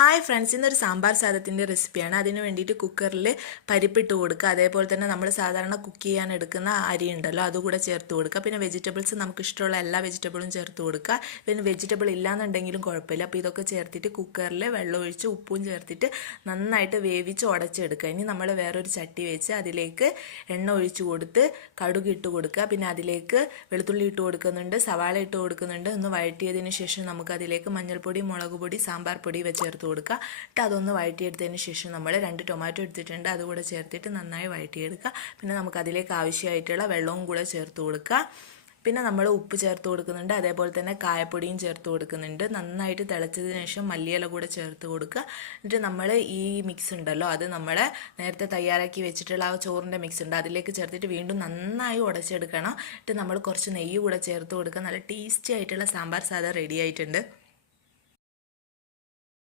Hi friends, ഇന്നൊരു സാമ്പാർ സാദത്തിൻ്റെ റെസിപ്പിയാണ്. അതിന് വേണ്ടിയിട്ട് കുക്കറിൽ പരിപ്പിട്ട് കൊടുക്കുക. അതേപോലെ തന്നെ നമ്മൾ സാധാരണ കുക്ക് ചെയ്യാൻ എടുക്കുന്ന അരി ഉണ്ടല്ലോ അതുകൂടെ ചേർത്ത് കൊടുക്കുക. പിന്നെ വെജിറ്റബിൾസ് നമുക്ക് ഇഷ്ടമുള്ള എല്ലാ വെജിറ്റബിളും ചേർത്ത് കൊടുക്കുക. പിന്നെ വെജിറ്റബിൾ ഇല്ലാന്നുണ്ടെങ്കിലും കുഴപ്പമില്ല. അപ്പോൾ ഇതൊക്കെ ചേർത്തിട്ട് കുക്കറിൽ വെള്ളം ഒഴിച്ച് ഉപ്പും ചേർത്തിട്ട് നന്നായിട്ട് വേവിച്ച് ഉടച്ചെടുക്കുക. ഇനി നമ്മൾ വേറൊരു ചട്ടി വെച്ച് അതിലേക്ക് എണ്ണ ഒഴിച്ച് കൊടുത്ത് കടുക് ഇട്ട് കൊടുക്കുക. പിന്നെ അതിലേക്ക് വെളുത്തുള്ളി ഇട്ട് കൊടുക്കുന്നുണ്ട്, സവാള ഇട്ട് കൊടുക്കുന്നുണ്ട്. ഒന്ന് വഴറ്റിയതിന് ശേഷം നമുക്ക് അതിലേക്ക് മഞ്ഞൾപ്പൊടി, മുളക് പൊടി, സാമ്പാർ പൊടി ചേർത്ത് കൊടുക്കുക. എന്നിട്ട് അതൊന്ന് വഴറ്റിയെടുത്തതിന് ശേഷം നമ്മൾ 2 ടൊമാറ്റോ എടുത്തിട്ടുണ്ട്, അതുകൂടെ ചേർത്തിട്ട് നന്നായി വഴറ്റിയെടുക്കുക. പിന്നെ നമുക്ക് അതിലേക്ക് ആവശ്യമായിട്ടുള്ള വെള്ളവും കൂടെ ചേർത്ത് കൊടുക്കുക. പിന്നെ നമ്മൾ ഉപ്പ് ചേർത്ത് കൊടുക്കുന്നുണ്ട്, അതേപോലെ തന്നെ കായപ്പൊടിയും ചേർത്ത് കൊടുക്കുന്നുണ്ട്. നന്നായിട്ട് തിളച്ചതിന് ശേഷം മല്ലിയില കൂടെ ചേർത്ത് കൊടുക്കുക. എന്നിട്ട് നമ്മൾ ഈ മിക്സ് ഉണ്ടല്ലോ അത് നമ്മളെ നേരത്തെ തയ്യാറാക്കി വെച്ചിട്ടുള്ള ആ ചോറിൻ്റെ മിക്സ് ഉണ്ട് അതിലേക്ക് ചേർത്തിട്ട് വീണ്ടും നന്നായി ഉടച്ചെടുക്കണം. എന്നിട്ട് നമ്മൾ കുറച്ച് നെയ്യ് കൂടെ ചേർത്ത് കൊടുക്കുക. നല്ല ടേസ്റ്റി ആയിട്ടുള്ള സാമ്പാർ സാദം റെഡി ആയിട്ടുണ്ട്.